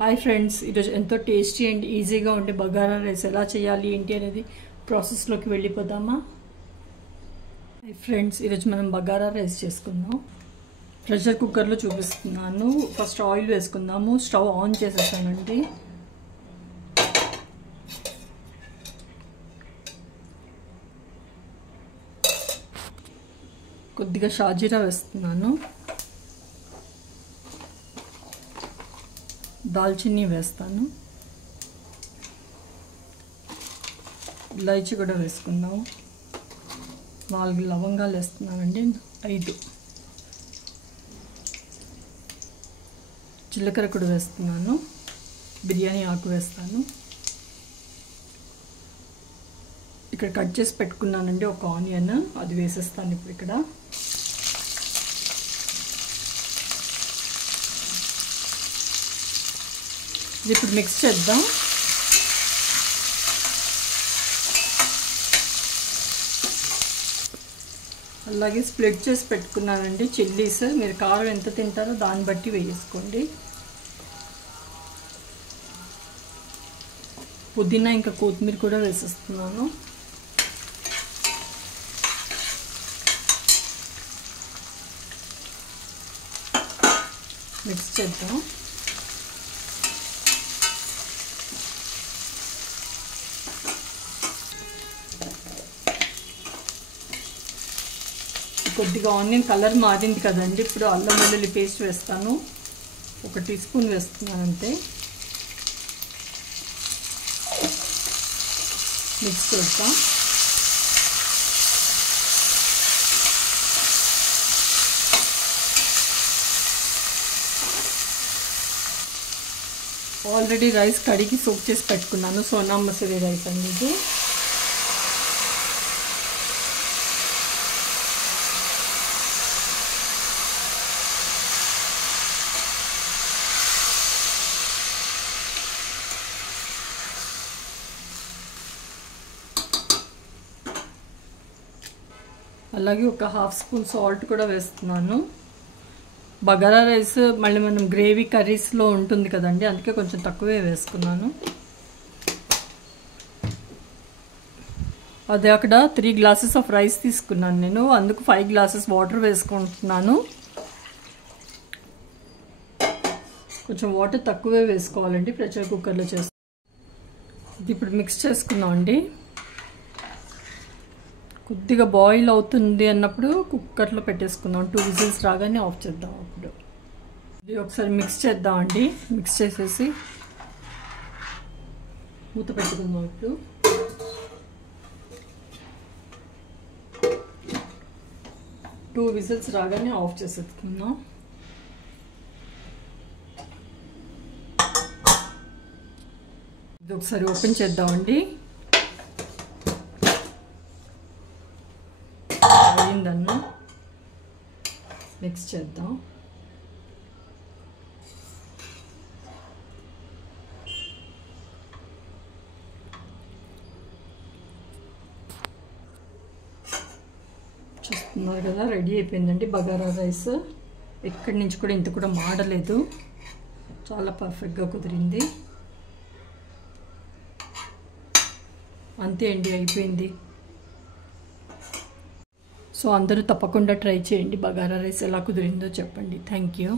Hi friends, ఈరోజు ఎంతో tasty and ఈజీగా ఉండే బగారా రైస్ ఎలా చేయాలి ఏంటి అనేది ప్రాసెస్లోకి వెళ్ళిపోదామా? హాయ్ ఫ్రెండ్స్, ఈరోజు మనం బగారా రైస్ చేసుకుందాం. ప్రెషర్ కుక్కర్లో చూపిస్తున్నాను. ఫస్ట్ ఆయిల్ వేసుకుందాము. స్టవ్ ఆన్ చేసేసానండి. కొద్దిగా షాజీరా వేస్తున్నాను. దాల్చిని వేస్తాను. ఇలాచీ కూడా వేసుకుందాం. 4 లవంగాలు వేస్తున్నానండి. 5 జీలకర్ర కూడా వేస్తున్నాను. బిర్యానీ ఆకు వేస్తాను. ఇక్కడ కట్ చేసి పెట్టుకున్నానండి ఒక ఆనియన్, అది వేసేస్తాను ఇప్పుడు. ఇక్కడ ఇది ఇప్పుడు మిక్స్ చేద్దాం. అలాగే స్ప్లిట్ చేసి పెట్టుకున్నానండి చిల్లీస్. మీరు కారం ఎంత తింటారో దాన్ని బట్టి వేసుకోండి. పుదీనా ఇంకా కొత్తిమీర కూడా వేసేస్తున్నాను. మిక్స్ చేద్దాం. కొద్దిగా ఆనియన్ కలర్ మారింది కదండి. ఇప్పుడు అల్లం వెల్లుల్లి పేస్ట్ వేస్తాను. 1 టీ స్పూన్ వేస్తున్నాను అంతే. మిక్స్ చేద్దాం. ఆల్రెడీ రైస్ కడిగి సోక్ చేసి పెట్టుకున్నాను. సోనా మసూరి రైస్ అండి ఇది. అలాగే ఒక 1/2 స్పూన్ సాల్ట్ కూడా వేస్తున్నాను. బగారా రైస్ మళ్ళీ మనం గ్రేవీ కర్రీస్లో ఉంటుంది కదండి, అందుకే కొంచెం తక్కువే వేసుకున్నాను. అదే అక్కడ 3 గ్లాసెస్ ఆఫ్ రైస్ తీసుకున్నాను నేను, అందుకు 5 గ్లాసెస్ వాటర్ వేసుకుంటున్నాను. కొంచెం వాటర్ తక్కువే వేసుకోవాలండి ప్రెషర్ కుక్కర్లో చేస్తాను. ఇది ఇప్పుడు మిక్స్ చేసుకుందాం అండి. కొద్దిగా బాయిల్ అవుతుంది అన్నప్పుడు కుక్కర్లో పెట్టేసుకుందాం. 2 విజిల్స్ రాగానే ఆఫ్ చేద్దాం. అప్పుడు ఇది ఒకసారి మిక్స్ చేద్దామండి. మిక్స్ చేసేసి మూత పెట్టుకుందాం. ఇప్పుడు టూ విజిల్స్ రాగానే ఆఫ్ చేసేసుకుందాం. ఇది ఒకసారి ఓపెన్ చేద్దామండి. అయిందన్న మిక్స్ చేద్దాం. చూస్తున్నారు కదా, రెడీ అయిపోయిందండి బగారా రైస్. ఎక్కడి నుంచి కూడా ఇంత కూడా మాడలేదు. చాలా పర్ఫెక్ట్గా కుదిరింది. అంతే అండి, అయిపోయింది. సో అందరూ తప్పకుండా ట్రై చేయండి. బగారా రైస్ ఎలా కుదిరిందో చెప్పండి. Thank you.